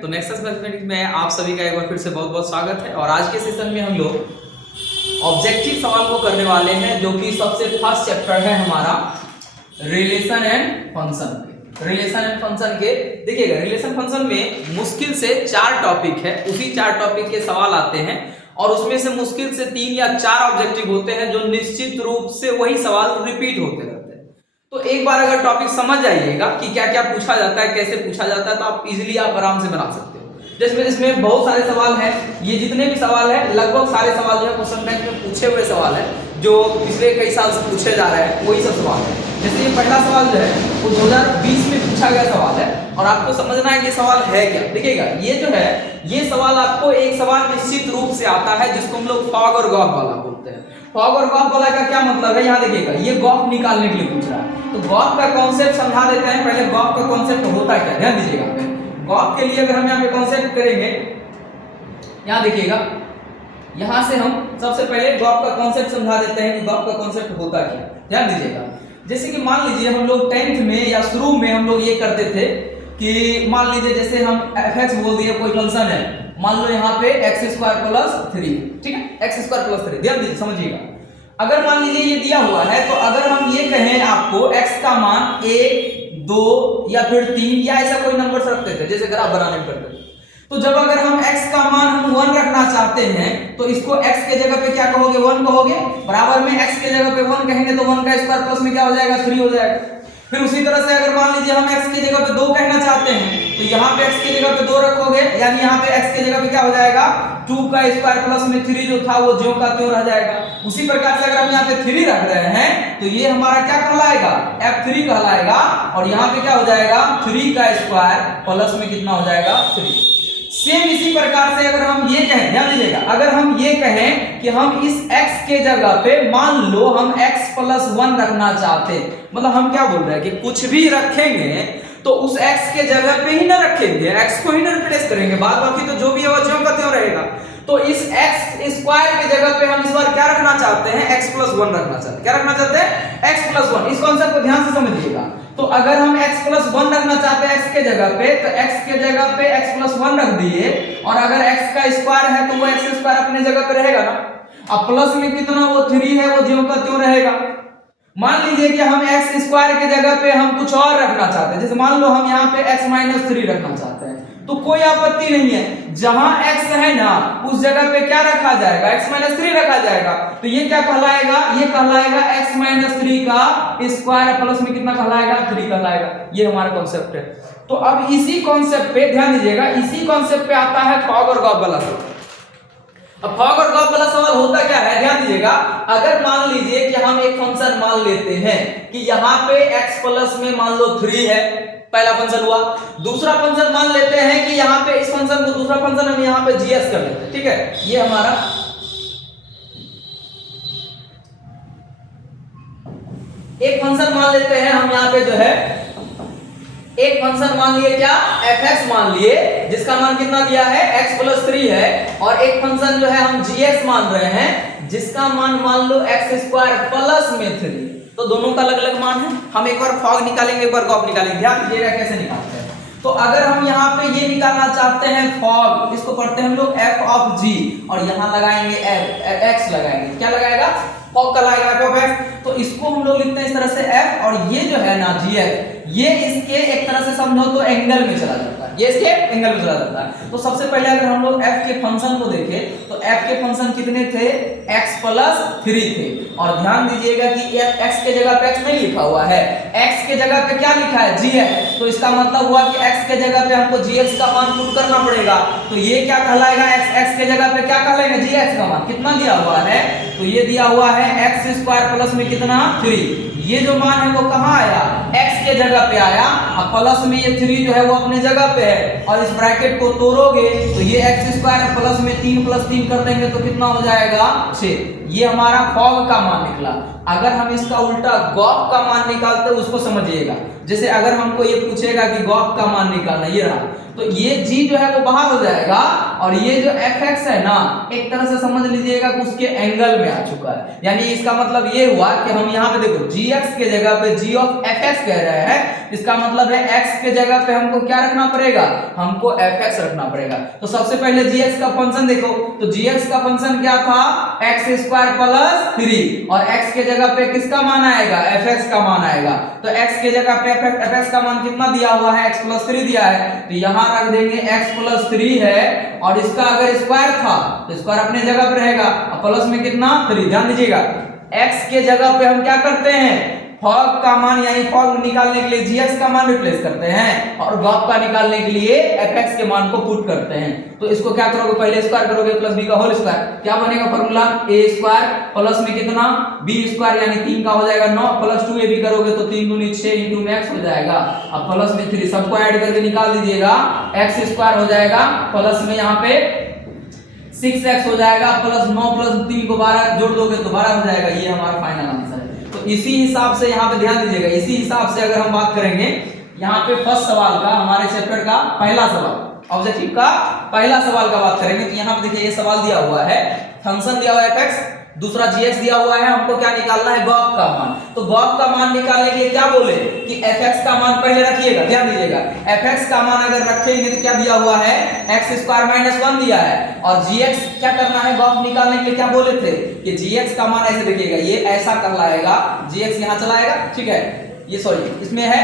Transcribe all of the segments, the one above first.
तो nexus mathematics में आप सभी का एक बार फिर से बहुत बहुत स्वागत है। और आज के सेशन में हम लोग ऑब्जेक्टिव सवाल को करने वाले हैं, जो कि सबसे फर्स्ट चैप्टर है हमारा relation and function. Relation and function के देखिएगा, रिलेशन फंक्शन में मुश्किल से 4 टॉपिक है, उसी 4 टॉपिक के सवाल आते हैं और उसमें से मुश्किल से 3 या 4 ऑब्जेक्टिव होते हैं जो निश्चित रूप से वही सवाल रिपीट होते रहते हैं। तो एक बार अगर टॉपिक समझ जाइएगा कि क्या क्या पूछा जाता है, कैसे पूछा जाता है, तो आप इजीली आप आराम से बना सकते हो। जैसे इसमें बहुत सारे सवाल हैं, ये जितने भी सवाल हैं लगभग सारे सवाल जो है क्वेश्चन बैंक में पूछे हुए सवाल है, जो पिछले कई साल से पूछे जा रहे हैं, वही सब सवाल है। जैसे ये पहला सवाल जो है वो 2020 में पूछा गया सवाल है और आपको समझना है कि सवाल है क्या। देखिएगा, ये जो है ये सवाल आपको एक सवाल निश्चित रूप से आता है जिसको हम लोग फॉग और गॉफ वाला बोलते हैं। फॉग और गॉफ वाला का क्या मतलब है, यहाँ देखिएगा, ये गॉफ निकालने के लिए पूछ रहा है। तो गॉफ का कॉन्सेप्ट समझा देते हैं पहले। गॉफ का कॉन्सेप्ट होता क्या, ध्यान दीजिएगा। गॉफ के लिए अगर हम यहाँ पे कॉन्सेप्ट करेंगे, यहाँ देखिएगा, यहाँ से हम सबसे पहले गॉफ का कॉन्सेप्ट समझा देते हैं कि गॉफ का कॉन्सेप्ट होता क्या। ध्यान दीजिएगा, जैसे कि मान लीजिए हम लोग 10th में या शुरू में हम लोग ये करते थे कि मान लीजिए जैसे हम fx बोल दिए, कोई फंक्शन है, मान लो यहाँ पे x² + 3, ठीक है, x² + 3। ध्यान दीजिए, समझिएगा, अगर मान लीजिए ये दिया हुआ है तो अगर हम ये कहें आपको x का मान 1, 2 या फिर 3 या ऐसा कोई नंबर रखते थे, जैसे ग्राफ बनाने में करते थे, तो जब अगर हम x का मान हम 1 रखना चाहते हैं तो इसको x के जगह पे क्या कहोगे, 1 कहोगे। बराबर में x के जगह पे 1 कहेंगे तो 1 का स्क्वायर प्लस में क्या हो जाएगा, 3 हो जाएगा। फिर उसी तरह से अगर मान लीजिए हम x की जगह पे 2 कहना चाहते हैं तो यहाँ पे x की जगह पे 2 रखोगे, यानी यहाँ पे x की जगह पे क्या हो जाएगा, 2 का स्क्वायर प्लस में 3 जो था वो ज्यों का त्यों रह जाएगा। उसी प्रकार से अगर हम यहाँ पे 3 रख रहे हैं तो ये हमारा क्या कहलाएगा, f3 कहलाएगा। और यहाँ पे क्या हो जाएगा, 3 का स्क्वायर प्लस में कितना हो जाएगा, 3। सेम इसी प्रकार से अगर हम ये कहें, ध्यान दीजिएगा, अगर हम ये कहें कि हम इस x के जगह पे मान लो हम x + 1 रखना चाहते, मतलब हम क्या बोल रहे हैं कि कुछ भी रखेंगे तो उस x के जगह पे ही ना रखेंगे, x को ही ना रिप्लेस करेंगे, बाद बाकी तो जो भी है वो ज्यों का त्यों रहेगा। तो इस x² के जगह पे हम इस बार क्या रखना चाहते हैं, x + 1 रखना चाहते हैं। क्या रखना चाहते हैं, x + 1। इस कॉन्सेप्ट को ध्यान से समझिएगा। तो अगर हम x + 1 रखना चाहते हैं x के जगह पे, तो x के जगह पे x + 1 रख दिए, और अगर x का स्क्वायर है तो वो x² अपने जगह पे रहेगा ना, अब प्लस में कितना वो 3 है वो ज्यों का त्यों रहेगा। मान लीजिए कि हम x² के जगह पे हम कुछ और रखना चाहते हैं, जैसे मान लो हम यहाँ पे x - 3 रखना चाहते हैं, तो कोई आपत्ति नहीं है, जहां x है ना उस जगह पे क्या रखा जाएगा, x - 3 रखा जाएगा। तो ये क्या कहलाएगा, ये कहलाएगा x - 3 का स्क्वायर प्लस में कितना कहलाएगा, 3 कहलाएगा। ये हमारा कॉन्सेप्ट है। तो अब इसी कॉन्सेप्ट पे ध्यान दीजिएगा, इसी कॉन्सेप्ट पे आता है फॉग और गॉफ वाला सवाल। अब फॉग और गॉफ वाला सवाल होता क्या है, ध्यान दीजिएगा, अगर मान लीजिए कि हम एक फंक्शन मान लेते हैं कि यहाँ पे x प्लस में मान लो 3 है, पहला फंक्शन हुआ। दूसरा फंक्शन मान लेते हैं कि यहाँ पे इस फंक्शन को, दूसरा फंक्शन हम यहाँ पे जीएस कर लेते हैं, ठीक है, ये हमारा एक फंक्शन मान लेते हैं हम यहाँ पे जो है, एक फंक्शन मान लिए क्या, fx मान लिए, जिसका मान कितना दिया है, x + 3 है, और एक फंक्शन जो है हम gx मान रहे हैं जिसका मान लो x² प्लस में 3। तो दोनों का अलग अलग मान है। हम एक बार फॉग निकालेंगे, एक बार गॉफ निकालेंगे। ध्यान दीजिएगा कैसे निकालते हैं। तो अगर हम यहाँ पे ये निकालना चाहते हैं फॉग, इसको पढ़ते हैं हम लोग f(g) और यहाँ लगाएंगे x लगाएंगे, क्या लगाएगा, फॉग का लगाएगा f(x). तो इसको हम लोग लिखते हैं इस तरह से f, और ये जो है ना gx, ये इसके एक तरह से समझो तो एंगल में चला जाता है, ये इसके एंगल में चला जाता है। तो सबसे पहले अगर हम लोग f के फंक्शन को देखें तो f के फंक्शन कितने थे, x + 3 थे। और ध्यान दीजिएगा कि x के जगह पे x नहीं लिखा हुआ है, x के जगह पे क्या लिखा है, gx। तो इसका मतलब हुआ कि x के जगह पे हमको gx का मान पुट करना पड़ेगा। तो ये क्या कहलाएगा, x के जगह पे क्या कहलाएगा, gx का मान कितना दिया हुआ है, तो ये दिया हुआ है x² प्लस में कितना, 3। ये जो मान है वो कहाँ आया, x के जगह पे आया, अब प्लस में ये 3 जो है वो अपने जगह पे है, और इस ब्रैकेट को तोड़ोगे तो ये x² प्लस में 3 + 3 कर देंगे तो कितना हो जाएगा, 6। ये हमारा फॉग का मान निकला। अगर हम इसका उल्टा गॉफ का मान निकालते उसको समझिएगा। जैसे अगर हमको ये पूछेगा कि गॉफ का मान निकालना, ये रहा, तो ये g जो है वो बाहर हो जाएगा, और ये जो fx है ना, एक तरह से समझ लीजिएगा कि उसके एंगल में आ चुका है। यानी इसका मतलब ये हुआ कि हम यहाँ पे देखो gx के जगह पे g(f(x) कह रहे हैं, इसका मतलब है x के जगह पे हमको क्या रखना पड़ेगा, हमको fx रखना पड़ेगा। तो सबसे पहले gx का फंक्शन देखो, तो gx का फंक्शन क्या था, x स्क्वायर प्लस 3 और x के जगह पे किसका मान आएगा, fx का मान आएगा। तो x के जगह पे fx का मान कितना दिया हुआ है, x प्लस 3 दिया है, तो यहां रख देंगे x प्लस 3 है और इसका अगर स्क्वायर था तो स्क्वायर अपने जगह पे रहेगा और प्लस में कितना 3। ध्यान दीजिएगा x के जगह पे हम क्या करते हैं, फॉग का मान यानी फॉग निकालने के लिए gx का मान रिप्लेस करते हैं और गॉफ का निकालने के लिए fx के मान को पुट करते हैं। तो इसको क्या करोगे, पहले स्क्वायर करोगे प्लस b का होल स्क्वायर, क्या बनेगा फार्मूला, a स्क्वायर प्लस में कितना b स्क्वायर यानी 3 का हो जाएगा 9 प्लस 2ab करोगे तो 3 दूनी 6 into में x हो जाएगा। अब प्लस में 3 सबको ऐड करके निकाल दीजिएगा, x स्क्वायर हो जाएगा प्लस में यहाँ पे 6x हो जाएगा प्लस 9 प्लस 3 को 12 जोड़ दोगे तो 12 हो जाएगा। ये हमारा फाइनल आंसर है। तो इसी हिसाब से यहाँ पे ध्यान दीजिएगा, इसी हिसाब से अगर हम बात करेंगे यहाँ पे फर्स्ट सवाल का, हमारे चैप्टर का पहला सवाल, ऑब्जेक्टिव का पहला सवाल का बात करेंगे तो यहाँ पे देखिए ये सवाल दिया हुआ है, फंक्शन दिया हुआ है fx, दूसरा gx दिया हुआ है, हमको क्या निकालना है, गॉफ का मान। तो गॉफ का मान निकालने के लिए क्या बोले कि fx का मान पहले रखिएगा। ध्यान दीजिएगा fx का मान अगर रखेंगे तो क्या दिया हुआ है, x स्क्वायर माइनस 1 दिया है और gx क्या करना है, गॉफ निकालने के लिए क्या बोले थे कि gx का मान ऐसे देखिएगा, ये ऐसा कहलाएगा, gx यहां चला आएगा, ठीक है, ये सॉरी इसमें है,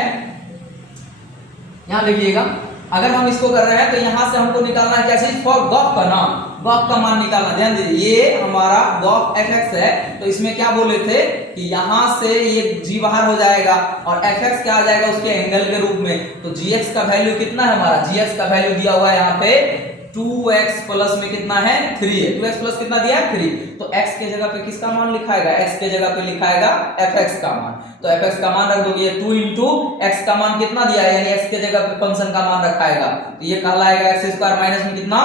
यहां देखिएगा अगर हम इसको कर रहे हैं तो यहां से हमको निकालना है क्या चीज, फॉर गॉफ का नाम, गॉफ का मान निकालना। ध्यान दीजिए ये हमारा गॉफ fx है, तो इसमें क्या बोले थे कि यहां से ये g बाहर हो जाएगा और fx क्या आ जाएगा उसके एंगल के रूप में। तो gx का वैल्यू कितना है, हमारा gx का वैल्यू दिया हुआ है यहाँ पे 2x प्लस में कितना है 3 है, 2x प्लस कितना दिया है 3। तो x के जगह पे किसका मान लिखाएगा, x के जगह पे लिखाएगा fx का मान। तो fx का मान रख दोगे 2 into x का मान कितना दिया है यानी x के जगह पे फंक्शन का मान रखाएगा, तो ये कहलाएगा x स्क्वायर माइनस में कितना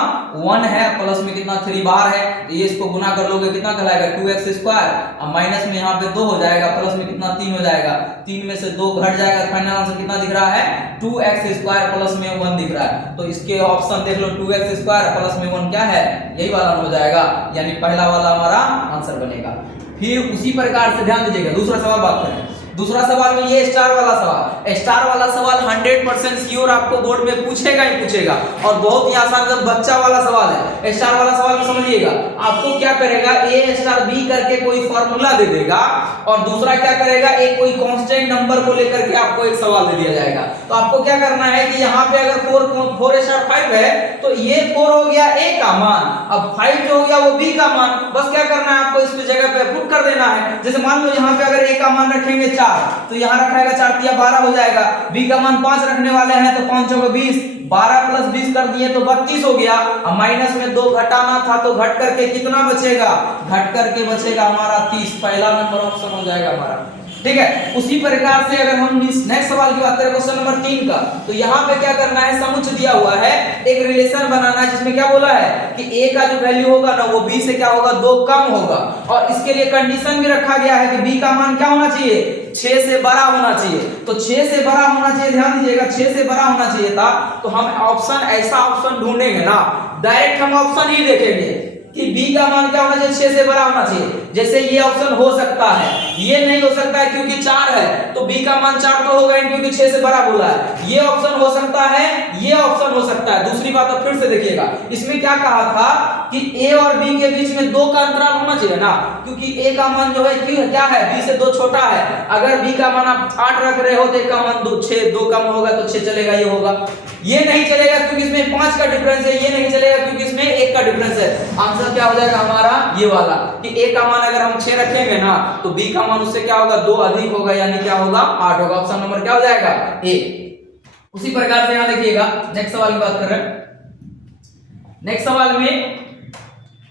1 है प्लस में कितना 3 बाहर है, तो ये इसको गुना कर लोगे कितना कहलाएगा 2x स्क्वायर और माइनस में यहाँ पे 2 हो जाएगा प्लस में कितना 3 हो जाएगा, 3 में से 2 घट जाएगा, फाइनल आंसर कितना दिख रहा है 2x स्क्वायर प्लस में 1 दिख रहा है। तो इसके ऑप्शन देख लो 2x स्क्वायर प्लस में 1 क्या है, यही वाला हो जाएगा, यानी पहला वाला हमारा आंसर बनेगा। फिर उसी प्रकार से ध्यान दीजिएगा दूसरा सवाल बात करें, दूसरा सवाल में ये स्टार वाला सवाल, स्टार वाला सवाल 100% श्योर आपको बोर्ड में पूछेगा ही पूछेगा और बहुत ही आसान एकदम बच्चा वाला सवाल है। स्टार वाला सवाल को समझिएगा, आपको क्या करेगा a स्टार b करके कोई फॉर्मूला दे देगा और दूसरा क्या करेगा एक कोई कांस्टेंट नंबर को लेकर के आपको एक सवाल दे दिया जाएगा। तो आपको क्या करना है कि यहाँ पे अगर 4 स्टार 5 है तो ये 4 हो गया a का मान, अब 5 जो हो गया वो b का मान, बस क्या करना है आपको इस पे जगह पे पुट कर देना है। जैसे मान लो यहाँ पे अगर a का मान रखेंगे 4 तो यहाँ रखेगा 4 तिया 12 हो जाएगा, b का मान 5 रखने वाले हैं तो 5 चौके 20, 12 प्लस 20 कर दिए तो 32 हो गया। अब माइनस में 2 घटाना था तो घट करके कितना बचेगा, घट करके बचेगा हमारा 30, पहला नंबर ऑप्शन हो जाएगा हमारा, ठीक है। उसी प्रकार से अगर हम नेक्स्ट सवाल की बात करें क्वेश्चन नंबर 3 का, तो यहाँ पे क्या करना है, समुच्चय दिया हुआ है, एक रिलेशन बनाना है जिसमें क्या बोला है कि a का जो वैल्यू होगा ना वो b से क्या होगा 2 कम होगा और इसके लिए कंडीशन भी रखा गया है कि b का मान क्या होना चाहिए 6 से बड़ा होना चाहिए। तो 6 से बड़ा होना चाहिए, ध्यान दीजिएगा 6 से बड़ा होना चाहिए था, तो हम ऑप्शन ऐसा ऑप्शन ढूंढेंगे ना, डायरेक्ट हम ऑप्शन ही देखेंगे कि b का मान क्या होना चाहिए 6 से बड़ा होना चाहिए। जैसे ये ऑप्शन हो सकता है, ये नहीं हो सकता है क्योंकि 4 है तो b का मान 4 तो होगा ही क्योंकि 6 से बड़ा बोला है। ये ऑप्शन हो सकता है, ये ऑप्शन हो सकता है। दूसरी बात अब फिर से देखिएगा, इसमें क्या कहा था कि a और b के बीच में 2 का अंतराल होना चाहिए ना, क्योंकि a का मान जो है क्या है b से 2 छोटा है। अगर b का मान आप 8 रख रहे हो तो a का मान 2 कम होगा तो 6 चलेगा, ये होगा। ये नहीं चलेगा क्योंकि इसमें 5 का डिफरेंस है, ये नहीं चलेगा क्योंकि इसमें 1 का डिफरेंस है। आंसर क्या हो जाएगा हमारा ये वाला कि a का मान अगर हम 6 रखेंगे ना तो b का मान उससे क्या होगा 2 अधिक होगा, यानी क्या होगा 8 होगा। ऑप्शन नंबर क्या हो जाएगा ए। उसी प्रकार से यहां देखिएगा नेक्स्ट सवाल की बात कर रहे हैं। नेक्स्ट सवाल में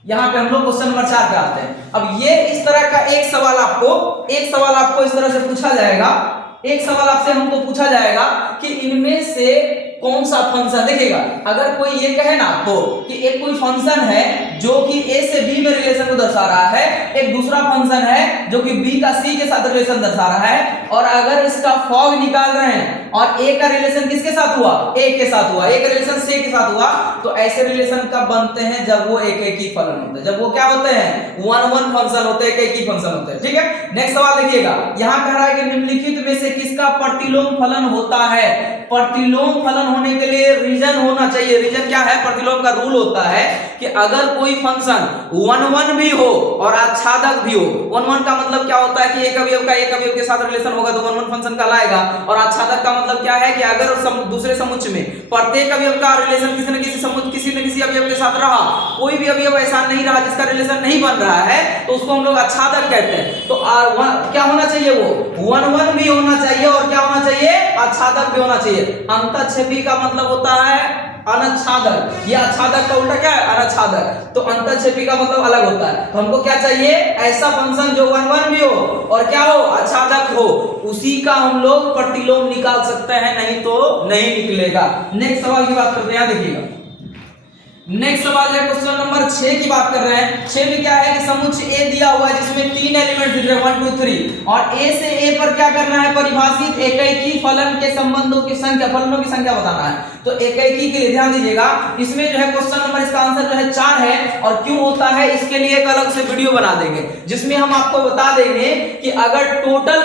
यहां पे हम लोग क्वेश्चन नंबर 4 पे आते हैं। अब ये इस तरह का एक सवाल आपको इस तरह से पूछा जाएगा, एक सवाल आपसे हमको पूछा जाएगा कि इनमें से कौन सा फंक्शन, देखिएगा अगर कोई ये कहे ना आपको कि एक कोई फंक्शन है जो कि ए से बी में रिलेशन को दर्शा रहा है, एक दूसरा फंक्शन है जो कि बी का सी के साथ रिलेशन दर्शा रहा है, और अगर इसका फॉग निकाल रहे हैं और ए का रिलेशन किसके साथ हुआ, ए के साथ हुआ, ए का रिलेशन सी के साथ हुआ, तो ऐसे रिलेशन कब बनते हैं, जब वो एक एक ही फलन होते हैं, जब वो क्या होते हैं, वन वन फंक्शन होते हैं, एक एक ही फंक्शन होते हैं। ठीक है, नेक्स्ट सवाल देखिएगा, यहां कह रहा है कि निम्नलिखित में से किसका प्रतिलोम फलन होता है। प्रतिलोम फलन होने के लिए रीजन होना चाहिए। रीजन क्या है, प्रतिलोम का रूल होता है कि अगर कोई फंक्शन वन वन भी हो और आच्छादक भी हो, वन वन का मतलब क्या होता है कि एक अवयव का एक अवयव के साथ रिलेशन होगा तो वन वन फंक्शन कहलाएगा, और आच्छादक का मतलब क्या है कि अगर दूसरे समुच्चय में प्रत्येक अवयव का रिलेशन किसी न किसी अवयव के साथ रहा, कोई भी अवयव ऐसा नहीं रहा जिसका रिलेशन नहीं बन रहा है, तो उसको हम लोग आच्छादक कहते हैं। तो क्या होना चाहिए, वो वन वन भी होना चाहिए और क्या होना चाहिए, आच्छादक भी होना चाहिए। अंतःक्षेपी का मतलब होता है अनच्छादक, ये आच्छादक का उल्टा क्या है, अनच्छादक। तो अंतःक्षेपी का मतलब अलग होता है। तो हमको क्या चाहिए, ऐसा फंक्शन जो वन वन भी हो और क्या हो, आच्छादक हो, उसी का हम लोग प्रतिलोम निकाल सकते हैं, नहीं तो नहीं निकलेगा। नेक्स्ट सवाल की बात करते हैं, देखिएगा नेक्स्ट सवाल है क्वेश्चन नंबर 6 की बात कर रहे हैं। 6 में क्या है कि समुच्चय ए दिया हुआ है जिसमें 3 एलिमेंट दिख रहे हैं 1 2 3, और ए से ए पर क्या करना है, परिभाषित एकैकी फलन के संबंधों की संख्या, फलनों की संख्या बताना है। तो एकैकी के लिए ध्यान दीजिएगा, इसमें जो है क्वेश्चन नंबर, इसका आंसर जो है 4 है, और क्यों होता है इसके लिए एक अलग से वीडियो बना देंगे जिसमें हम आपको बता देंगे कि अगर टोटल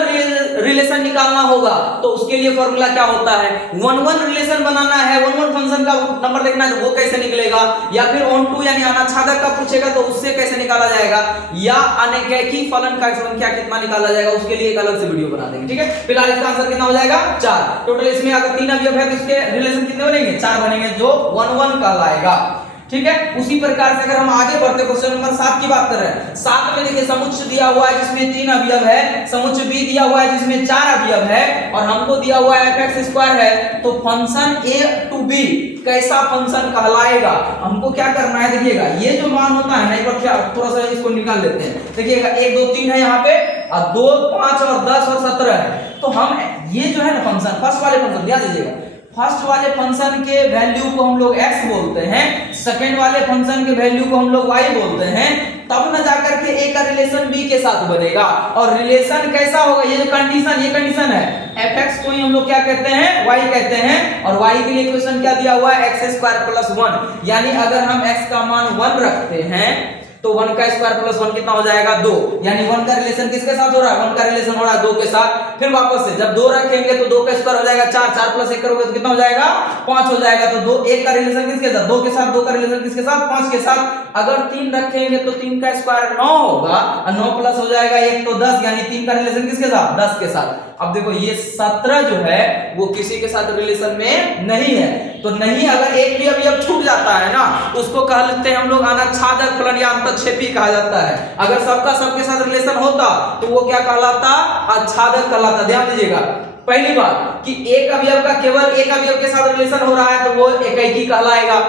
रिलेशन निकालना होगा तो उसके लिए फॉर्मूला क्या होता है, वन वन रिलेशन बनाना है, वन वन फंक्शन का नंबर देखना है तो वो कैसे निकलेगा, या फिर ऑन टू यानी अनच्छादक का पूछेगा तो उससे कैसे निकाला जाएगा, या अनेकैकी फलन का संख्या कितना निकाला जाएगा, उसके लिए एक अलग से वीडियो बना देंगे। ठीक है, फिलहाल इसका आंसर कितना हो जाएगा, 4। टोटल इसमें अगर 3 अवयव है तो इसके रिलेशन कितने बनेंगे, 4 बनेंगे, जो 1 1 कहलाएगा। ठीक है, उसी प्रकार से अगर हम आगे बढ़ते क्वेश्चन नंबर 7 की बात कर रहे हैं। 7 में देखिए समुच्चय दिया हुआ है जिसमें 3 अवयव है, समुच्चय बी दिया हुआ है जिसमें 4 अवयव है, और हमको दिया हुआ है fx² है। तो फंक्शन a टू b कैसा फंक्शन कहलाएगा, हमको क्या करना है, देखिएगा ये जो मान होता है ना, एक बार थोड़ा सा इसको निकाल लेते हैं। देखिएगा 1 2 3 है यहाँ पे, और 2 5 और 10 और 17 है। तो हम ये जो है ना फंक्शन, फर्स्ट वाले फंक्शन ध्यान दीजिएगा, फर्स्ट वाले फंक्शन के वैल्यू को हम लोग x बोलते हैं, सेकंड वाले फंक्शन के वैल्यू को हम लोग y बोलते हैं, तब न जाकर के a का रिलेशन b के साथ बनेगा। और रिलेशन कैसा होगा, ये जो कंडीशन, ये कंडीशन है, fx को ही हम लोग क्या कहते हैं, y कहते हैं, और y के लिए इक्वेशन क्या दिया हुआ है, x² + 1, यानी अगर हम x का मान 1 रखते हैं तो 1 का स्क्वायर प्लस 1 कितना हो जाएगा, 2, यानी 1 का रिलेशन किसके साथ हो रहा है, 1 का रिलेशन हो रहा है 2 के साथ। फिर वापस से जब 2 रखेंगे तो 2 का स्क्वायर हो जाएगा 4, 4 + 1 करोगे तो कितना हो जाएगा, 5 हो जाएगा। तो 2 1 का रिलेशन किसके साथ, 2 के साथ, 2 का रिलेशन किसके साथ, 5 के साथ। अगर 3 रखेंगे तो 3 का स्क्वायर 9 होगा, और 9 प्लस हो जाएगा 1 तो 10, यानी 3 का रिलेशन किसके साथ, 10 के साथ। अब देखो ये 17 जो है वो किसी के साथ रिलेशन में नहीं है, तो नहीं, अगर एक भी अवयव छूट जाता है ना, उसको कह लेते हैं हम लोग अनच्छादक फलन या अंतःक्षेपी कहा जाता है। अगर सबका सबके साथ रिलेशन होता तो वो क्या कहलाता, आच्छादक कहलाता। ध्यान दीजिएगा, पहली बात कि एक अवयव का केवल एक अवयव के साथ रिलेशन हो रहा है तो वो एकैकी कहलाएगा,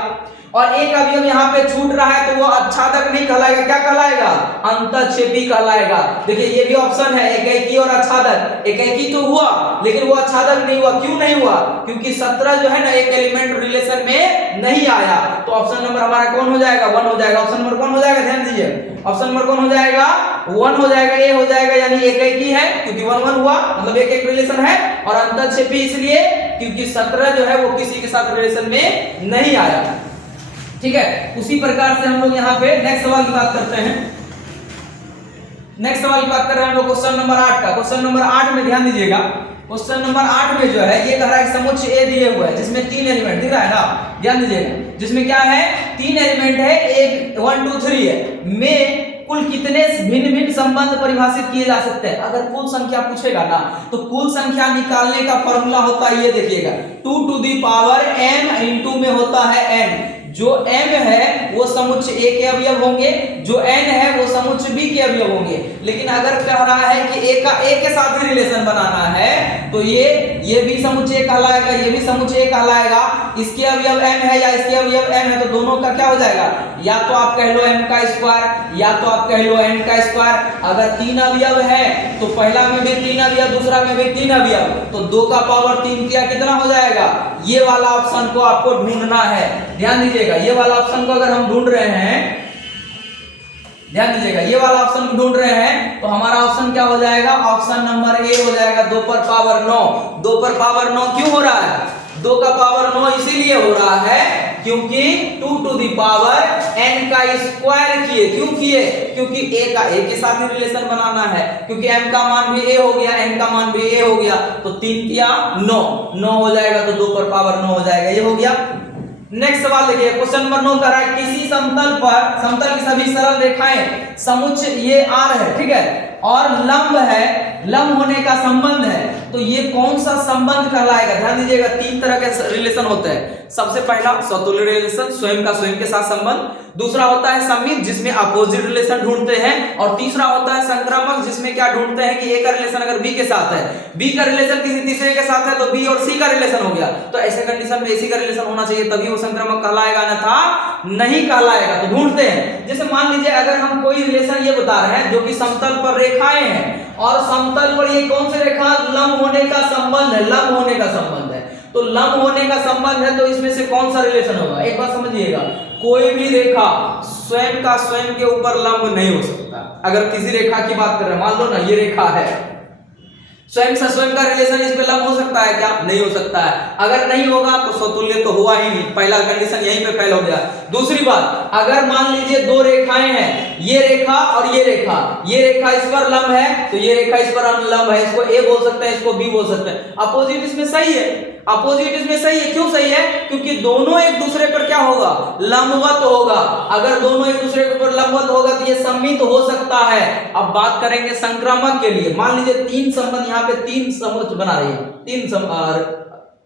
और एक अवयव यहाँ पे छूट रहा है तो वो आच्छादक नहीं कहलाएगा, क्या कहलाएगा, अंतःक्षेपी कहलाएगा। देखिए ये भी ऑप्शन है, एकैकी और आच्छादक। एकैकी तो हुआ लेकिन वो आच्छादक नहीं हुआ, क्यों नहीं हुआ, क्योंकि 17 जो है ना एक एलिमेंट रिलेशन में नहीं आया। तो ऑप्शन नंबर हमारा कौन हो जाएगा, 1 हो जाएगा। ऑप्शन नंबर कौन हो जाएगा, ध्यान दीजिए, ऑप्शन नंबर कौन हो जाएगा, 1 हो जाएगा, ए हो जाएगा, यानी एकैकी है क्योंकि 1 1 हुआ, मतलब एक एक रिलेशन है, और अंतःक्षेपी इसलिए क्योंकि 17 जो है वो किसी के साथ रिलेशन में नहीं आया। ठीक है, उसी प्रकार से हम लोग यहाँ पे नेक्स्ट सवाल की बात करते हैं। नेक्स्ट सवाल की बात कर रहे हैं हम लोग क्वेश्चन नंबर 8 का। क्वेश्चन नंबर 8 में ध्यान दीजिएगा, क्वेश्चन नंबर 8 में जो है ये कह रहा है समुच्चय ए दिए हुआ है जिसमें 3 एलिमेंट दिख रहा है ना, ध्यान दीजिएगा, जिसमें क्या है 3 एलिमेंट है, एक 1 2 3 है, में कुल कितने भिन्न भिन्न संबंध परिभाषित किए जा सकते हैं। अगर कुल संख्या पूछेगा ना तो कुल संख्या निकालने का फॉर्मूला होता है, ये देखिएगा 2 to the power m into में होता है n। जो m है वो समुच्चय a के अवयव होंगे, जो n है वो समुच्चय b के अवयव होंगे। लेकिन अगर कह रहा है कि a के साथ ही रिलेशन बनाना है तो ये भी समुच्चय कहलाएगा, ये भी समुच्चय कहलाएगा। इसके अवयव m है या इसके अवयव m है तो दोनों का क्या हो जाएगा, या तो आप कह लो m का स्क्वायर या तो आप कह लो n का स्क्वायर। अगर 3 अवयव है तो पहला में भी 3 अवयव, दूसरा में भी 3 अवयव, तो 2 का पावर 3 किया कितना हो जाएगा। ये वाला ऑप्शन को आपको ढूंढना है, ध्यान दीजिएगा, ये वाला ऑप्शन को अगर हम ढूंढ रहे हैं ध्यान दीजिएगा, ये वाला ऑप्शन ढूंढ रहे हैं तो हमारा ऑप्शन क्या हो जाएगा, ऑप्शन नंबर ए हो जाएगा 2 पर पावर 9। 2 पर पावर 9 क्यों हो रहा है, 2 का पावर 9 इसीलिए हो रहा है क्योंकि 2 टू द पावर n का स्क्वायर किए। क्यों किए, क्योंकि a का a के साथ ही रिलेशन बनाना है, क्योंकि m का मान भी a हो गया, n का मान भी a हो गया, तो 3 किया 9, 9 हो जाएगा तो 2 पर पावर 9 हो जाएगा, ये हो गया। नेक्स्ट सवाल देखिए, क्वेश्चन नंबर 9 कर रहा है, किसी समतल पर, समतल की सभी सरल रेखाएं समुच्च ये r है, ठीक है, और लंब है, लंब होने का संबंध है, तो ये कौन सा संबंध कहलाएगा। ध्यान दीजिएगा, 3 तरह के रिलेशन होते हैं। सबसे पहला स्वतुल्य रिलेशन, स्वयं का स्वयं के साथ संबंध। दूसरा होता है सममित, जिसमें अपोजिट रिलेशन ढूंढते हैं। और तीसरा होता है संक्रामक, जिसमें क्या ढूंढते हैं कि ए का रिलेशन अगर बी के साथ है, बी का रिलेशन किसी तीसरे के साथ है, तो बी और सी का रिलेशन हो गया, तो ऐसे कंडीशन में सी का रिलेशन होना चाहिए, तभी वो संक्रामक कहलाएगा, अन्यथा नहीं कहलाएगा। तो ढूंढते हैं, जैसे मान लीजिए अगर हम कोई रिलेशन ये बता रहे हैं जो कि समतल पर रेखाएं हैं और समतल पर ये कौन सी रेखा, लंब होने का संबंध है, लंब होने का संबंध है, तो लंब होने का संबंध है, तो इसमें से कौन सा रिलेशन होगा। एक बात समझिएगा, कोई भी रेखा स्वयं का स्वयं के ऊपर लंब नहीं हो सकता। अगर किसी रेखा की बात कर रहे हैं, मान लो ना ये रेखा है, स्वयं से स्वयं का रिलेशन इस पे लंब हो सकता है क्या, नहीं हो सकता है। अगर नहीं होगा तो स्वतुल्य तो हुआ ही नहीं, पहला कंडीशन यहीं पे फेल हो गया। दूसरी बात, अगर मान लीजिए 2 रेखाएं हैं, ये रेखा और ये रेखा, ये रेखा इस पर लंब है तो ये रेखा इस पर लंब है, इसको ए बोल सकते हैं, इसको बी बोल सकते हैं। अपोजिट इसमें सही है, अपोजिट इसमें सही है। क्यों सही है, क्योंकि दोनों एक दूसरे पर क्या होगा, लंबवत होगा। अगर दोनों एक दूसरे के ऊपर लंबवत होगा तो ये सममित हो सकता है। अब बात करेंगे संक्रामक के लिए, मान लीजिए 3 संबंध, यहाँ पे 3 समुच्च बना रही है, 3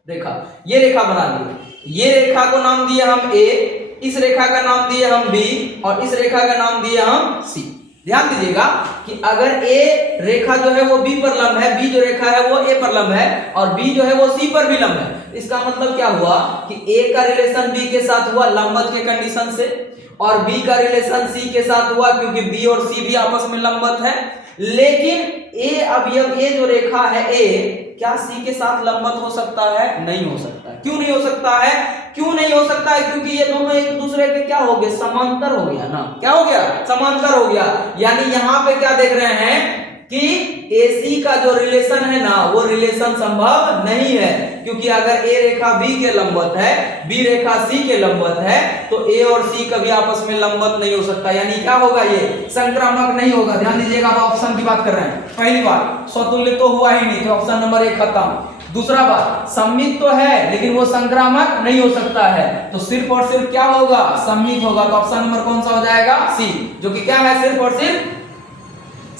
रेखा, ये रेखा बना दी, ये रेखा को नाम दिए हम ए, इस रेखा का नाम दिए हम बी और इस रेखा का नाम दिए हम सी। ध्यान दीजिएगा कि अगर ए रेखा जो है वो बी पर लंब है, बी जो रेखा है वो ए पर लंब है और बी जो है वो सी पर भी लंब है, इसका मतलब क्या हुआ कि ए का रिलेशन बी के साथ हुआ लंबवत के कंडीशन से, और बी का रिलेशन सी के साथ हुआ क्योंकि बी और सी भी आपस में लंबवत है। लेकिन ए अवयव, ए जो रेखा है ए, क्या सी के साथ लंबवत हो सकता है, नहीं हो सकता। क्यों नहीं हो सकता है, क्यों नहीं हो सकता है, क्योंकि ये दोनों एक दूसरे के क्या हो गए, समांतर हो गया ना, क्या हो गया, समांतर हो गया। यानी यहां पे क्या देख रहे हैं कि AC का जो रिलेशन है ना, वो रिलेशन संभव नहीं है, क्योंकि अगर ए रेखा बी के लंबवत है, बी रेखा सी के लंबवत है, तो ए और सी कभी आपस में लंबवत नहीं हो सकता, यानी क्या होगा, ये संक्रामक नहीं होगा। ध्यान दीजिएगा, आप ऑप्शन की बात कर रहे हैं। पहली बात, स्वतुल्य तो हुआ ही नहीं, तो ऑप्शन नंबर 1 खत्म। दूसरा बात, सममित तो है लेकिन वो संक्रामक नहीं हो सकता है, तो सिर्फ और सिर्फ क्या होगा, सममित होगा, तो ऑप्शन नंबर कौन सा हो जाएगा, सी, जो कि क्या है, सिर्फ और सिर्फ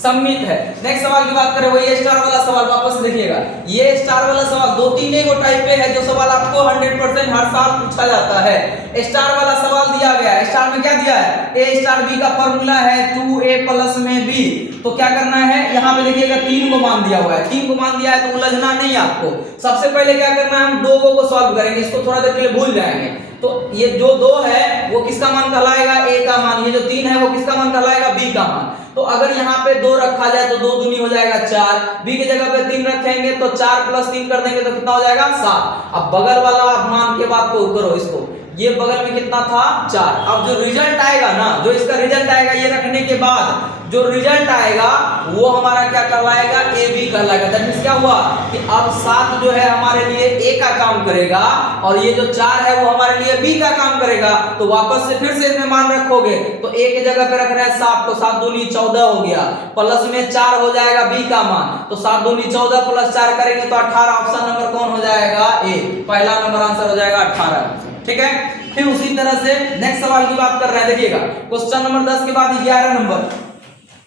सममित है। नेक्स्ट सवाल की बात करें, वही स्टार वाला सवाल, वापस देखिएगा, ये स्टार वाला सवाल 2-3 टाइप पे है जो सवाल आपको 100% हर साल पूछा जाता है। स्टार वाला सवाल दिया गया है, स्टार में क्या दिया है, ए स्टार बी का फॉर्मूला है 2a प्लस में बी, तो क्या करना है, यहाँ पे देखिएगा 3 को मान दिया हुआ है, 3 को मान दिया है तो उलझना नहीं आपको। सबसे पहले क्या करना है, हम 2 को सॉल्व करेंगे, इसको थोड़ा देर के लिए भूल जाएंगे। तो ये जो 2 है वो किसका मान कहलाएगा, ए का मान, ये जो 3 है वो किसका मान कहलाएगा, बी का मान। तो अगर यहाँ पे 2 रखा जाए तो 2 दूनी हो जाएगा 4, बी की जगह पे 3 रखेंगे तो 4 प्लस 3 कर देंगे तो कितना हो जाएगा, 7। अब बगल वाला मान के बाद को करो इसको, ये बगल में कितना था, 4। अब जो रिजल्ट आएगा ना, जो इसका रिजल्ट आएगा, ये रखने के बाद जो रिजल्ट आएगा वो हमारा क्या कहलाएगा, ए बी कहलाएगा। दैट मींस क्या हुआ कि अब 7 जो है हमारे लिए ए का काम करेगा और ये जो 4 है वो हमारे लिए बी का काम करेगा। तो वापस से फिर से इसमें मान रखोगे तो ए के जगह पे रख रहे हैं 7, तो 7 दूनी 14 हो गया, प्लस में 4 हो जाएगा बी का मान, तो 7 दूनी 14 प्लस 4 करेंगे तो 18। ऑप्शन नंबर कौन हो जाएगा, ए, पहला नंबर आंसर हो जाएगा 18। ठीक है, फिर उसी तरह से नेक्स्ट सवाल की बात कर रहे हैं, देखिएगा क्वेश्चन नंबर 10 के बाद 11 नंबर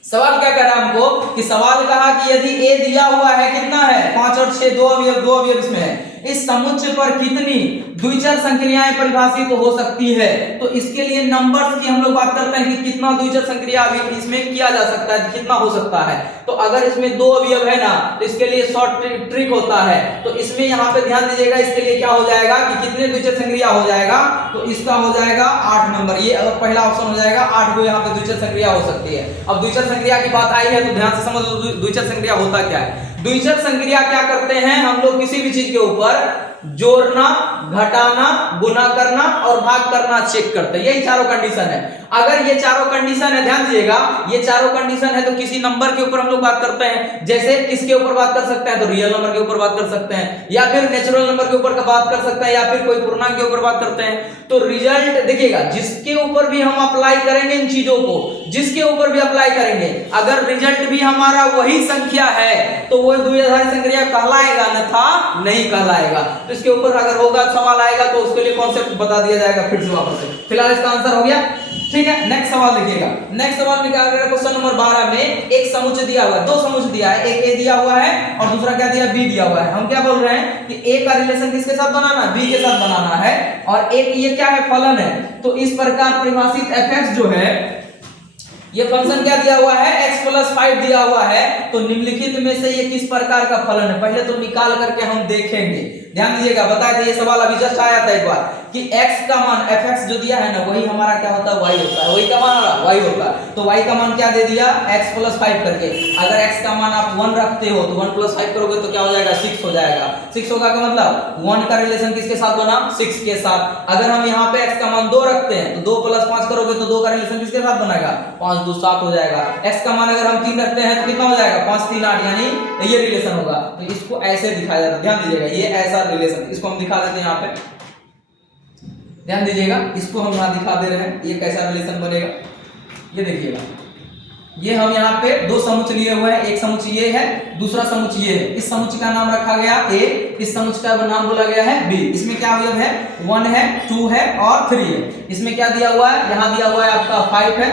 सवाल क्या कह रहा है हमको कि सवाल कहा कि यदि ए दिया हुआ है, कितना है, 5 और 6, 2 अवयव इसमें है, इस समुच्चय पर कितनी द्विचर संक्रियाएं परिभाषित हो सकती है। तो इसके लिए नंबर्स की हम लोग बात करते हैं कि कितना द्विचर संक्रिया इसमें किया जा सकता है, कितना हो सकता है। तो अगर इसमें 2 अवयव है ना, तो इसके लिए शॉर्ट ट्रिक होता है। तो इसमें यहाँ पे ध्यान दीजिएगा, इसके लिए क्या हो जाएगा कि कितने द्विचर संक्रिया हो जाएगा, तो इसका हो जाएगा 8 नंबर, ये पहला ऑप्शन हो जाएगा 8 को यहाँ पे द्विचर संक्रिया हो सकती है। अब द्विचर संक्रिया की बात आई है तो ध्यान से समझ लो द्विचर संक्रिया होता क्या है। द्विचर संक्रिया क्या करते हैं हम लोग, किसी भी चीज के ऊपर जोड़ना, घटाना, गुना करना और भाग करना चेक करते हैं। यही चारों कंडीशन है। अगर ये चारों कंडीशन है, ध्यान दीजिएगा, ये चारों कंडीशन है तो किसी नंबर के ऊपर हम लोग बात करते हैं। जैसे किसके ऊपर बात कर सकते हैं, तो रियल नंबर के ऊपर बात कर सकते हैं, या फिर नेचुरल नंबर के ऊपर बात कर सकते हैं, या फिर कोई पूर्णांक के ऊपर बात करते हैं। तो रिजल्ट देखिएगा, जिसके ऊपर भी हम अप्लाई करेंगे इन चीजों को, जिसके ऊपर भी अप्लाई करेंगे, अगर रिजल्ट भी हमारा वही संख्या है तो वो द्विआधारी संख्या कहलाएगा, अन्यथा नहीं कहलाएगा। तो इसके ऊपर अगर होगा सवाल आएगा तो उसके लिए कॉन्सेप्ट बता दिया जाएगा फिर से वापस से। फिलहाल इसका आंसर हो गया, ठीक है। नेक्स्ट सवाल लिखिएगा। नेक्स्ट सवाल में क्या करेगा, क्वेश्चन नंबर 12 में एक समुच्चय दिया हुआ है, दो समुच्चय दिया है, एक ए दिया हुआ है और दूसरा क्या दिया, बी दिया हुआ है। हम क्या बोल रहे हैं कि ए का रिलेशन किसके साथ बनाना है, बी के साथ बनाना है, और एक ये क्या है, फलन है। तो इस प्रकार परिभाषित fx जो है, ये फंक्शन क्या दिया हुआ है, x + 5 दिया हुआ है। तो निम्नलिखित में से ये किस प्रकार का फलन है, पहले तो निकाल करके हम देखेंगे। ध्यान दीजिएगा, बताया था ये सवाल अभी जस्ट आया था एक बार कि x का मान fx जो दिया है ना, वही हमारा क्या होता है, y होता है। वही का मान y होगा, तो y का मान क्या दे दिया, x + 5 करके। अगर x का मान आप 1 रखते हो तो 1 + 5 करोगे तो क्या हो जाएगा, 6 हो जाएगा। 6 होगा का मतलब 1 का रिलेशन किसके साथ बना, 6 के साथ। अगर हम यहाँ पे x का मान 2 रखते हैं तो 2 + 5 करोगे तो 2 का रिलेशन किसके साथ बनेगा, 5 2 7 हो जाएगा। x का मान अगर हम 3 रखते हैं तो कितना हो जाएगा, 5 3 8, यानी ये रिलेशन होगा। तो इसको ऐसे दिखाया जाता है, ध्यान दीजिएगा, ये ऐसा रिलेशन, इसको हम दिखा देते हैं यहाँ पे, ध्यान दीजिएगा, इसको हम यहाँ दिखा दे रहे हैं, ये कैसा रिलेशन बनेगा, ये देखिएगा। ये हम यहाँ पे दो समुच्चय लिए हुए हैं, एक समुच्चय ये है, दूसरा समुच्चय ये है। इस समुच्चय का नाम रखा गया a, इस समुच्चय का नाम बोला गया है b। इसमें क्या अवयव है, 1 है, 2 है और 3 है। इसमें क्या दिया हुआ है, यहाँ दिया हुआ है आपका 5 है,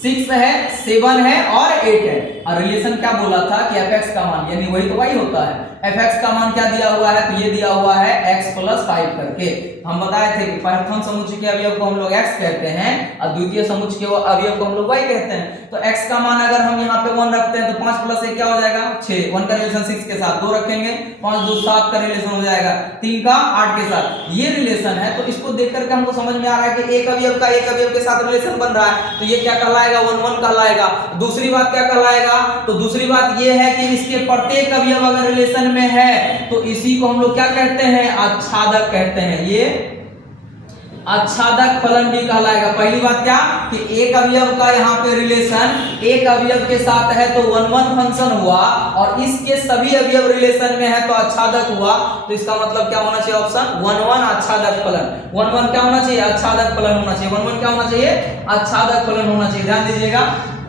6 है, 7 है और 8 है। और रिलेशन क्या बोला था कि fx का मान, यानी वही तो y होता है, fx का मान क्या दिया हुआ है, तो ये दिया हुआ है x + 5 करके। हम बताए थे कि प्रथम समुच्चय के अवयव को हम लोग x कहते हैं और द्वितीय समुच्चय के अवयव को हम लोग y कहते हैं। तो x का मान अगर हम यहाँ पे 1 रखते हैं तो 5 + 1 क्या हो जाएगा, 6, 1 का रिलेशन 6 के साथ, 2 रखेंगे 5 2 7 का रिलेशन हो जाएगा, 3 का 8 के साथ, ये रिलेशन है। तो इसको देख करके हमको समझ में आ रहा है कि एक अवयव का एक अवयव के साथ रिलेशन बन रहा है, तो ये क्या कहलाएगा, 1 1 कहलाएगा। दूसरी बात क्या कहलाएगा, तो दूसरी बात ये है कि इसके प्रत्येक अवयव अगर रिलेशन में है तो इसी को हम लोग क्या कहते हैं, आच्छादक कहते हैं। ये आच्छादक फलन भी कहलाएगा। पहली बात क्या कि एक अवयव का यहाँ पे रिलेशन एक अवयव के साथ है तो 1 1 फंक्शन हुआ, और इसके सभी अवयव रिलेशन में है तो आच्छादक हुआ। तो इसका मतलब क्या होना चाहिए, ऑप्शन 1 1 आच्छादक फलन। 1 1 क्या होना चाहिए, आच्छादक फलन होना चाहिए। 1 1 क्या होना चाहिए, आच्छादक फलन होना चाहिए। ध्यान दीजिएगा,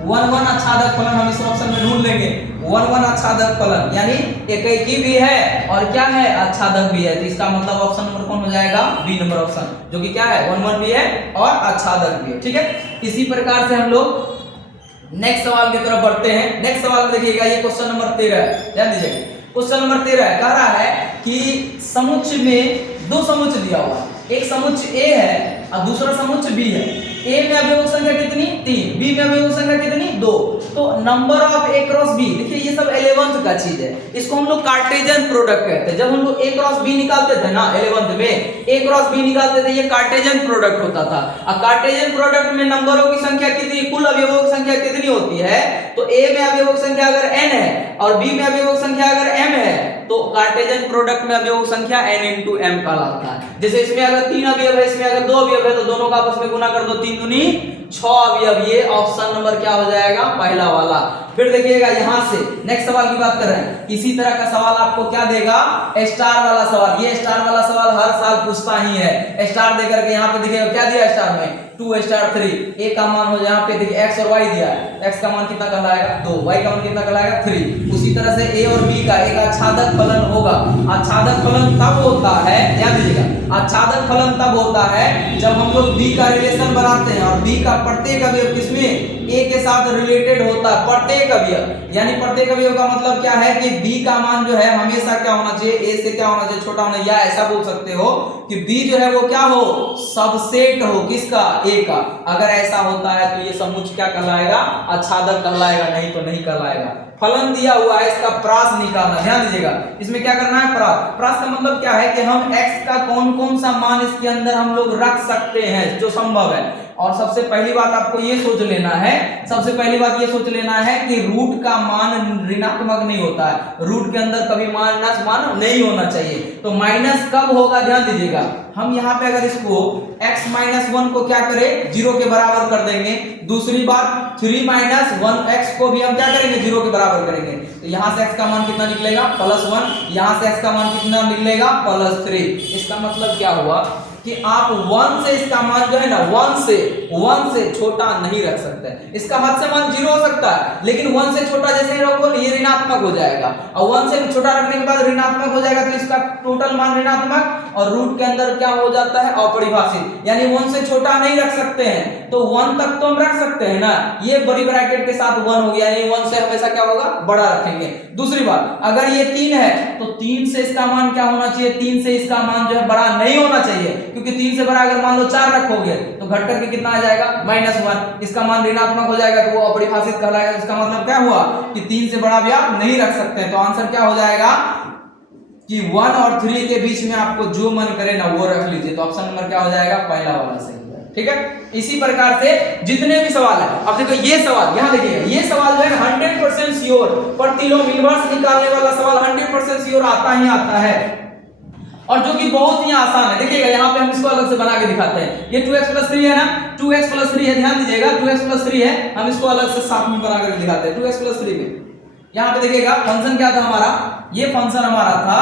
1 1 आच्छादक फलन हम इस ऑप्शन में ढूंढ लेंगे। 1 1 आच्छादक फलन यानी एकाकी भी है और क्या है, आच्छादक भी है। तो इसका मतलब ऑप्शन नंबर कौन हो जाएगा, बी नंबर ऑप्शन, जो कि क्या है, 1 1 भी है और आच्छादक भी है। ठीक है, इसी प्रकार से हम लोग नेक्स्ट सवाल की तरफ बढ़ते हैं। नेक्स्ट सवाल में देखिएगा, ये क्वेश्चन नंबर 13 है, ध्यान दीजिएगा। क्वेश्चन नंबर 13 कह रहा है कि समुच्चय में दो समुच्चय दिया हुआ है, एक समुच्चय ए है और दूसरा समुच्चय बी है। ए में अवयव संख्या कितनी, 3, बी में अवयव संख्या कितनी, 2। तो number of A cross B, देखिए ये सब 11th का चीज है, इसको हम लोग कार्टेशियन प्रोडक्ट कहते हैं। जब हम लोग ए क्रॉस बी निकालते थे ना 11th में, ए क्रॉस बी निकालते थे, ये कार्टेशियन प्रोडक्ट होता था। और कार्टेशियन प्रोडक्ट में नंबरों की संख्या कितनी, कुल अवयवों की संख्या कितनी होती है, तो ए में अवयवों की संख्या अगर n है और बी में अवयवों की संख्या अगर m है तो कार्टेशियन प्रोडक्ट में अवयवों की संख्या n × m कहलाता है। जैसे इसमें अगर 3 अवयव है, इसमें अगर 2 अवयव है तो दोनों का आपस में गुना कर दो, 3 दूनी 6 अवयव। ये ऑप्शन नंबर क्या हो जाएगा, पहला वाला। फिर देखिएगा यहां से नेक्स्ट सवाल की बात कर रहे हैं। इसी तरह का सवाल आपको क्या देगा, स्टार वाला सवाल। ये स्टार वाला सवाल हर साल पूछता ही है। स्टार देकर के यहाँ पे देखिएगा क्या दिया स्टार में, 2 स्टार 3। ए का मान हो यहाँ पे देखिए x और y दिया है, x का मान कितना कहलाएगा 2, y का मान कितना कहलाएगा 3। उसी तरह से a और b का एक आच्छादक फलन होगा। आच्छादक फलन तब होता है, ध्यान दीजिएगा, आच्छादक फलन तब होता है जब हम लोग b का रिलेशन बनाते हैं और b का प्रत्येक अवयव किसमें, a के साथ रिलेटेड होता है। प्रत्येक अवयव यानी प्रत्येक अवयव का मतलब क्या है कि b का मान जो है हमेशा क्या होना चाहिए, a से क्या होना चाहिए, छोटा होना। या ऐसा बोल सकते हो कि b जो है वो क्या हो, सबसेट हो किसका, a का। अगर ऐसा होता है तो ये समुच्चय क्या कहलाएगा, आच्छादक कहलाएगा, नहीं तो नहीं कहलाएगा। फलन दिया हुआ है, इसका प्रास निकालना। ध्यान दीजिएगा, इसमें क्या करना है, प्रास। प्रास का मतलब क्या है कि हम x का कौन कौन सा मान इसके अंदर हम लोग रख सकते हैं जो संभव है। और सबसे पहली बात आपको ये सोच लेना है, सबसे पहली बात ये सोच लेना है कि रूट का मान ऋणात्मक नहीं होता है, रूट के अंदर कभी माइनस मान नहीं होना चाहिए। तो माइनस कब होगा ध्यान दीजिएगा, हम यहाँ पे अगर इसको x माइनस 1 को क्या करें 0 के बराबर कर देंगे। दूसरी बात 3 माइनस 1x को भी हम क्या करेंगे 0 के बराबर करेंगे। तो यहाँ से x का मान कितना निकलेगा +1, यहाँ से x का मान कितना निकलेगा +3। इसका मतलब क्या हुआ कि आप 1 से इसका मान जो है ना 1 से छोटा नहीं रख सकते। इसका हद से मान 0 हो सकता है, लेकिन 1 से छोटा जैसे ही रखो ये ऋणात्मक हो जाएगा, और 1 से छोटा रखने के बाद ऋणात्मक हो जाएगा, तो इसका टोटल मान ऋणात्मक और रूट के अंदर क्या हो जाता है अपरिभाषित, यानी 1 से छोटा नहीं रख सकते हैं। तो 1 तक तो हम रख सकते हैं ना, ये बड़ी ब्रैकेट के साथ 1 हो गया, यानी 1 से हमेशा क्या होगा बड़ा रखेंगे। दूसरी बात अगर ये 3 है तो 3 से इसका मान क्या होना चाहिए, 3 से इसका मान जो है बड़ा नहीं होना चाहिए, क्योंकि 3 से बड़ा अगर मान लो 4 रखोगे तो घट करके कितना आ जाएगा -1, इसका मान ऋणात्मक हो जाएगा तो वो अपरिभाषित कहलाएगा। इसका मतलब क्या हुआ कि 3 से बड़ा भी आप नहीं रख सकते। तो आंसर क्या हो जाएगा कि 1 और 3 के बीच में आपको जो मन करे ना वो रख लीजिए। तो ऑप्शन नंबर क्या हो जाएगा पहला वाला सही है, ठीक है। इसी प्रकार से जितने भी सवाल है, अब देखो ये सवाल यहाँ देखिएगा, ये सवाल जो है 100% श्योर प्रतिलोम इनवर्स निकालने वाला सवाल 100% श्योर आता ही आता है, और जो कि बहुत ही आसान है। देखिएगा यहाँ पे हम इसको अलग से बना के दिखाते हैं। ये 2x + 3 है ना, 2x + 3 है, ध्यान दीजिएगा 2x + 3 है, हम इसको अलग से साथ में बना करके दिखाते हैं। 2x + 3 में यहाँ पे देखिएगा फंक्शन क्या था हमारा, ये फंक्शन हमारा था,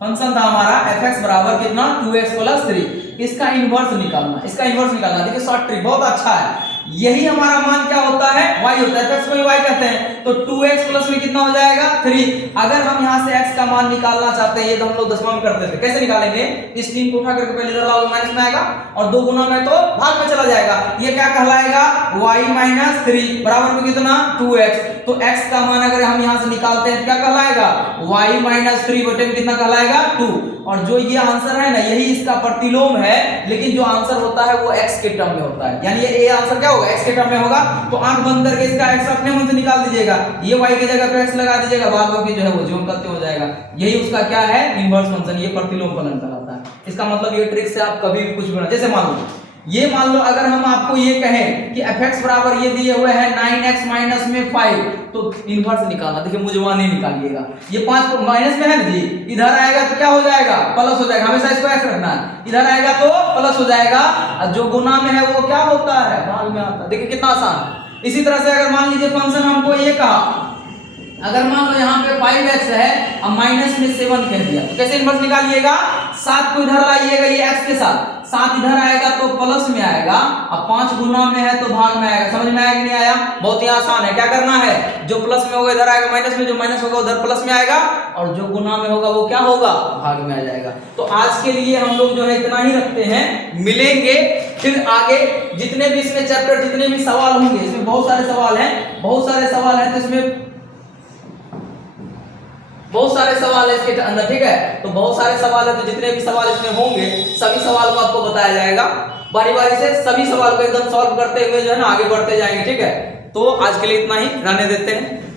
फंक्शन था हमारा fx बराबर कितना 2x + 3। इसका इनवर्स निकालना, इसका इनवर्स निकालना। देखिए शॉर्ट ट्रिक बहुत अच्छा है, यही हमारा मान क्या होता है y होता है, fx को y कहते हैं। तो 2x + में कितना हो जाएगा 3। अगर हम यहाँ से x का मान निकालना चाहते हैं, ये तो हम लोग दशमलव में करते थे, कैसे निकालेंगे, इस 3 को उठा करके पहले इधर लाओगे माइनस में आएगा, और 2 गुना में तो भाग में चला जाएगा। ये क्या कहलाएगा y - 3 बराबर में कितना 2x। तो x का मान अगर हम यहाँ से निकालते हैं क्या कहलाएगा y - 3 बटे में कितना कहलाएगा 2। और जो ये आंसर है ना यही इसका प्रतिलोम है, लेकिन जो आंसर होता है वो x के टर्म में होता है, यानी ये आंसर क्या होगा x के टर्म में होगा। तो आंख बंद करके इसका x अपने मन से निकाल दीजिएगा, ये y की जगह पे x लगा दीजिएगा, बाद बाकी जो है वो ज्यों करते हो जाएगा। यही उसका क्या है इनवर्स फंक्शन, ये प्रतिलोम फलन कहलाता है। इसका मतलब ये ट्रिक से आप कभी भी कुछ भी, जैसे मान लो अगर हम आपको ये कहें कि fx बराबर ये दिए हुए हैं 9x - 5, तो इनवर्स निकालना। देखिए मुझे नहीं निकालिएगा, ये 5 माइनस में है ना जी, इधर आएगा तो क्या हो जाएगा प्लस हो जाएगा, हमेशा इसको x रखना है, इधर आएगा तो प्लस हो जाएगा, और जो गुना में है वो क्या होता है भाग में आता है। देखिए कितना आसान। इसी तरह से अगर मान लीजिए फंक्शन हमको ये कहा, अगर मान लो यहाँ पे 5x है और माइनस में 7 कह दिया, तो कैसे इनवर्स निकालिएगा, 7 को इधर लाइएगा, ये x के साथ 7 इधर आएगा तो प्लस में आएगा, और 5 गुना में है तो भाग में आएगा। समझ में आया कि नहीं आया, बहुत ही आसान है। क्या करना है, जो प्लस में होगा इधर आएगा माइनस में, जो माइनस होगा उधर प्लस में आएगा, और जो गुना में होगा वो क्या होगा भाग में आ जाएगा। तो आज के लिए हम लोग जो है इतना ही रखते हैं, मिलेंगे फिर आगे जितने भी इसमें चैप्टर जितने भी सवाल होंगे, इसमें बहुत सारे सवाल हैं, बहुत सारे सवाल हैं, तो इसमें बहुत सारे सवाल है इसके अंदर, ठीक है। तो बहुत सारे सवाल है, तो जितने भी सवाल इसमें होंगे सभी सवाल को आपको बताया जाएगा बारी बारी से, सभी सवाल को एकदम सॉल्व करते हुए जो है ना आगे बढ़ते जाएंगे, ठीक है। तो आज के लिए इतना ही रहने देते हैं।